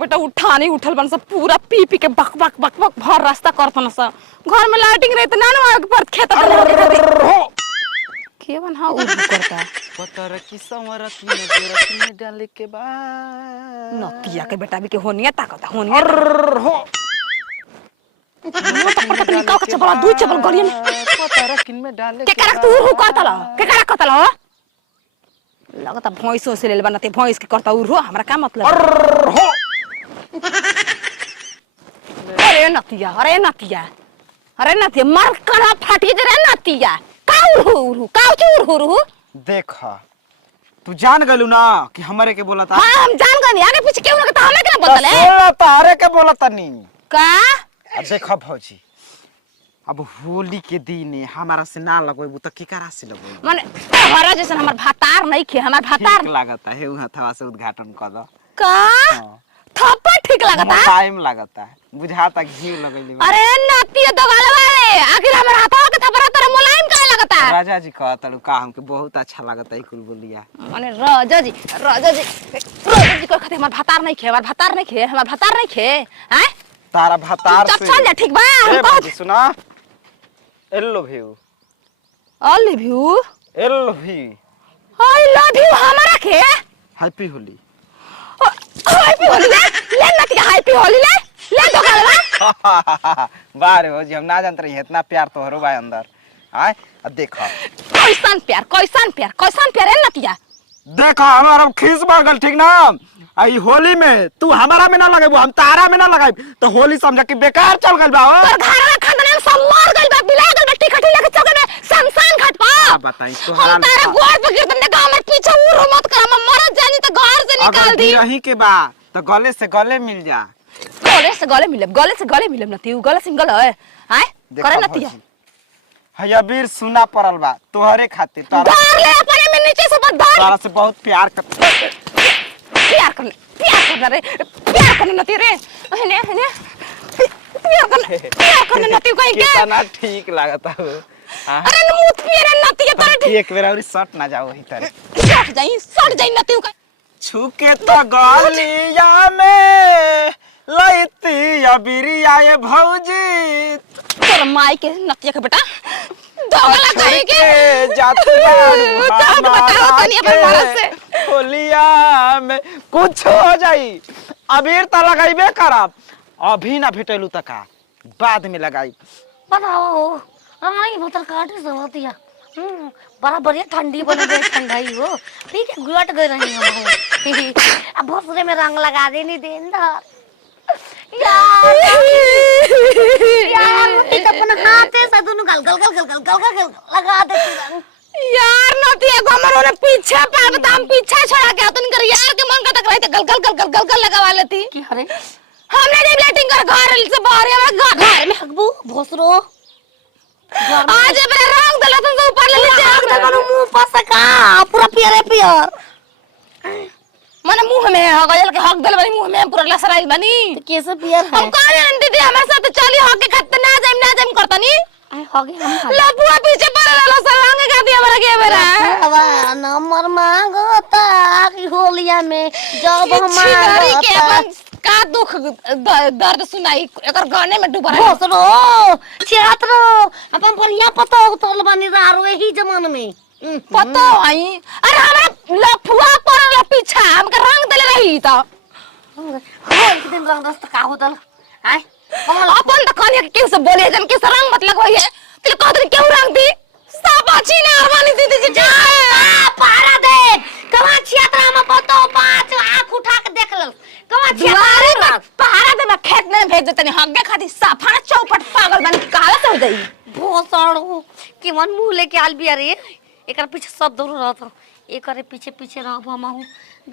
बेटा उठानी उठल बन सब पूरा पी पी के बक बक बक बक भर रास्ता करतन सब घर में लाइटिंग रहे त ना ना पर खेत के बन हां उ करता पतर की समरत में गोरत में डाले के बाद नतिया के बेटा भी के होनिया ताकत होनिया हो पटक निकाल के चबला दू चबल गलिए में पतर किन में डाले के करा तू हु करतला के करा करतला हो लगता भैंसो से लेल बनते भैंस के करता उर हो हमरा का मतलब हो अरे नतिया मार कड़ा फाटी दे रे नतिया का उर देखा तू जान गलू ना कि हमारे के बोला था। हां हम जान गनी आगे पीछे क्यों लगता हमें के ना बदले बोला तारे के बोला तनी का देखा भौजी अब होली के दिन हमारा से ना लगोबू त केकरा से लगोबू माने हमारा जैसन हमर भातार नहीं खे हमर भातार ठीक लागता है उ हथवा से उद्घाटन कर दो का थप्पा ठीक लगता टाइम लगता है बुझाता घी लगैली अरे नतिया दगालवा रे आखिर हमर हाथवा के थपरा तोरे मुलायम काहे लगता राजा जी कहतलू का हमके बहुत अच्छा लगता है कुल बोलिया माने राजा जी को खाते हमर भातार नहीं खे हमर भातार नहीं खे हैं तारा भातार से चल जा ठीक बा हम कह सुना I love you I love you I love you I love you हमारा के हैप्पी होली हैप्पी होली ले नतिया हैप्पी होली ले तो गलवा बारे हो जी हम ना जानत रही इतना प्यार तो हरो भाई अंदर आय अब देखो कैसन प्यार है नतिया देखो हमारा खीस बढ़ ठीक ना आई होली में तू हमारा में ना लगाबू हम तारा में ना लगाब तो होली समझ के बेकार चल गइल बा तोर घर में खानदान सब मर गइल बा बिला गइल बा टिकठी लेके चल गइल शमशान घाट पर बताई तो हम तारा गोड़ पे गिरतन ने गांव में पीछे उड़ मत कर हम मर जानी तो घर से निकाल दी रही के बा तो गले से गले मिल जा गले से गले मिलब नती गले सिंगल है हैं करे नतिया हैया वीर सुना पड़ल बा तोहरे खातिर धर ले अपने में नीचे से धर तारा से बहुत प्यार करने नती रे हने प्यार करने नती कोई के कितना ठीक लागता हो अरे मुत पिए नती के तोरे एक बेर और सट ना जाओ ही तरे सट जाई नती का छुके तो गलिया में लईती अबिरिया ये भौजी तोर माई के नतिया के बेटा दोगला करे के जात होलिया में कुछ हो जाई अबीर त लगाइबे करब अभी ना भेटलू त का बाद में लगाई बताओ आई भतर काटे सवतिया बड़ा बढ़िया ठंडी बन गई ठंडाई हो ठीक है गुलट गए रही हम अब भोसरे में रंग लगा देनी देन धर यार मुट्ठी अपन हाथे से दोनों गल लगा देती रंग यार नतिया गमरो ने पीछे पागत हम पीछे छोड़ा के तुम कर यार के मन का तक रही थे गल लगवा लेती की अरे हमने जब लेटिंग कर घर से बाहर हमरा घर में हकबू भोसरो आज मेरा रंग दला तुम ऊपर ले नीचे रंग दला मुंह पर सका पूरा पियर माने मुंह में गजल के हक दल वाली मुंह में पूरा लसराइल बनी कैसे पियर है हम कौन जानती थी हमारे साथ चली हक के खत ना जाम करतनी होगे हम लपुआ पीछे पड़ल लसर रंग का दिया हमरा के बेरा हवा नंबर मांगता कि होलिया में जब हमारा का दुख दर्द सुनाई एकर गाने में डूबा रहे भोसरो छियातरो अपन बढ़िया पतो तोल बनी रारो ही जमान में पतो आई अरे हमरा लफुआ पड़ल पीछा हमके रंग देले रही त एक दिन रंग दस्त का होतल हैं अपन त कनिया के केउ से बोले जन के रंग मत लगवाइए तिल कहत केउ रंग दी सब अच्छी ने अरमानी दीदी जी जा पारा दे कवा छियातरा हम पतो पांच आंख उठा के देख लो कवा छियातरा पहाड़ा दे मैं खेत में भेज देतनी हग्गे खाती साफा चौपट पागल बन काला हो जाई भोसड़ो कि मन मुंह लेके आल बिया रे एकर पीछे सब दौड़ रहत एकर पीछे रहब हमहू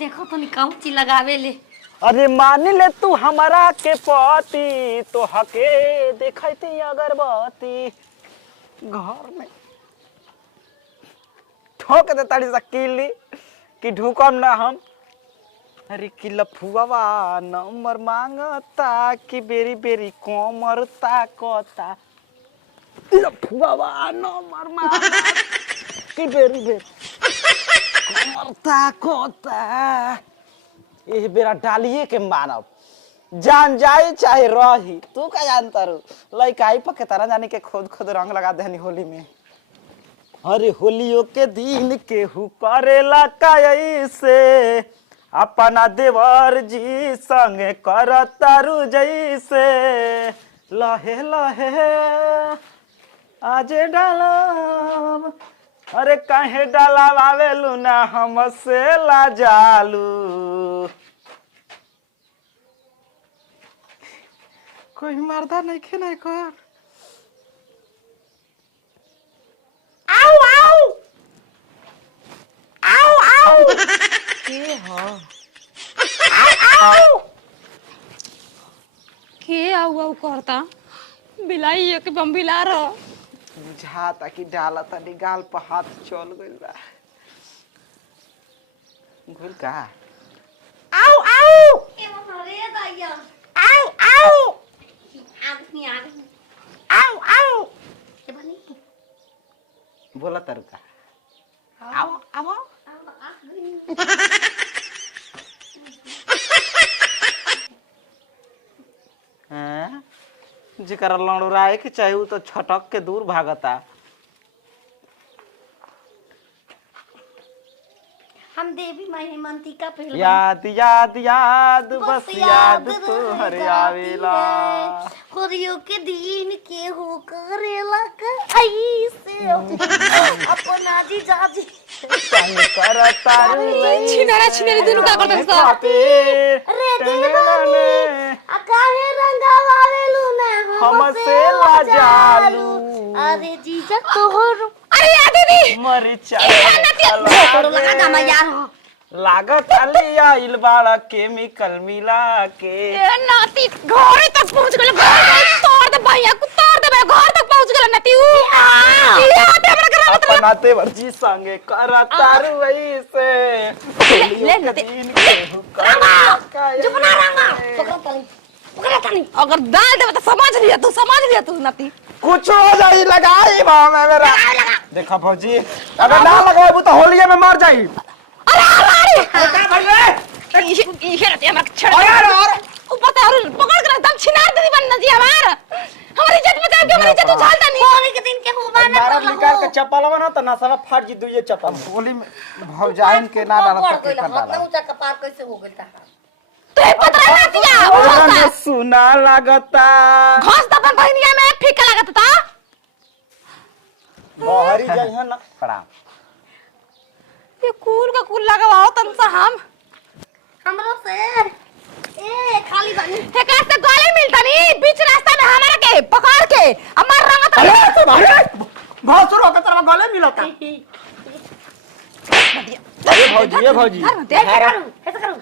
देखो तो निकाउची लगावे ले अरे मान ले तू हमारा के पति तो हके देखैती अगरबत्ती घर में ठोक दे ताड़ी सकीली कि ढुकम ना हम अरे कि लफुआवा नंबर मांगता कि बेरी बेरी कोमर ताकता लफुआवा नंबर मांगता कि बेरी बेरी कोमर ताकता ए बेरा डालिए के मानब जान जाई चाहे रही, तू का जानता रू लइका आई पके तारा जानी के खुद खुद रंग लगा देनी होली में। अरे होलियों के दिन केहू करेला कैसे अपना देवर जी संगे करतारू जैसे लहे लहे आजे डालब। अरे काहे डालब आवेलू ना हमसे लाजालू। कोई मर्दा नहीं खे नहीं कर। आओ आओ आओ आओ के हो आओ के आऊ आऊ करता बिलाई एक बम्बिला रहो। बुझाता कि डाला तनी गाल पर हाथ चल गइल बा। घुल का आओ आओ ए रे दैया आओ आओ आदमी आओ आओ ए बनी बोला तरुका आओ आओ हैं जिकर लड़ुराए के चाहे उ तो छटक के दूर भागता। हम देवी माई हेमंतिका पहले याद याद याद बस याद तोहर आवेला। होरियो के दिन के हो करेला ऐसे अपना जी जाजी संग करतारू छिनारा छिनारी दुनु का करता सब खातिर रे दीवानी आ काहे रंगावावेलू ना हमसे लाजालू। अरे जीजा तोहर अरे या दीदी मरिचा तोड़ लगा दमा यार लागत अली आइल बाड़ा केमिकल मिला के। ए नाती घरे तक पहुंच गेल। घर तोड़ दे भैया को तोड़ दे घर तक पहुंच गेल नाती उ ये आते हमरा करा अपना तेवर जी संगे करतारू ऐसे ले नती जो बना रंगा पकड़ा तनी अगर डाल दे तो समझ लिया तू नाती कुछ हो जाई लगाई मां में मेरा। देखा भौजी अगर ना लगाबू तो होलिये में मर जाई। अरे का भइले ये रहते हमरा छड़ अरे ऊपर से और पकड़ कर एकदम छिनार दे बन नदी हमारी इज्जत बचा के हमारी इज्जत उछालता नहीं। होली के दिन के हुआ ना मारा निकाल के चप्पलवा ना त नसवा फाट जी दुइये चप्पल। होली में भौजाइन के ना डालत त के कर डाला। ऊंचा कपार कैसे हो गइल तो पतरा ना दिया ओने सुना लागता घास त अपन बहनिया में फीका लागत था। बहरी जइहन ना प्रणाम। ये कूल का कूल लगाओ तन सा हमरो से ए खाली बानी हे का से गले मिलता नहीं बीच रास्ता में हमारा के पकड़ के अमर रंगत अरे तो भाई भौसुर होकर तेरा गले मिलता। ये भौजी देख ऐसा करो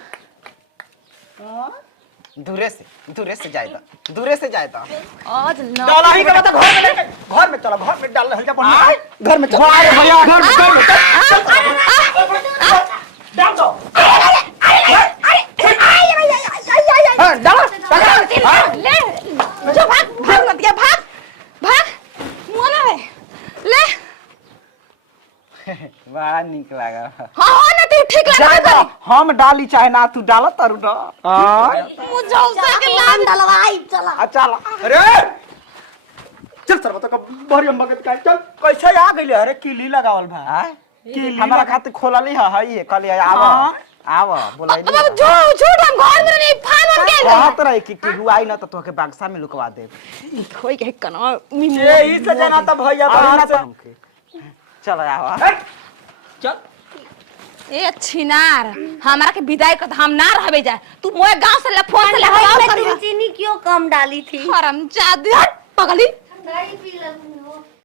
दूरे से जाएगा आज ना डाला ही के बता घर में चलो घर में डाल हल्का पानी घर में चलो अरे भैया घर में डाल दो हां डालो ले जो भाग मत गया भाग मोना है ले बड़ा निक लगा। हां ना तू ठीक लगा हम डाली चाहे ना तू डाल तारू ना। हां मुझे उसे के लान डलवाई चला चल अरे चल सर बता कब बहरी हम भगत का चल कैसे आ गइले। अरे कीली लगावल भाई कीली हमारा खातिर खोलली है ये कल आवा बोलाई अब झूठ हम घर में नहीं फान के कहत रहे कि केहू आई ना तो तोके बक्सा में लुकवा दे। होई के कना यही से जाना त भैया तो चल आवा चल। ए छिनार हमरा के विदाई कर हम ना रहबे जाए तू मोए गांव से लफोन से लगाओ चीनी क्यों कम डाली थी हराम जादी हट पगली ठंडाई पी ले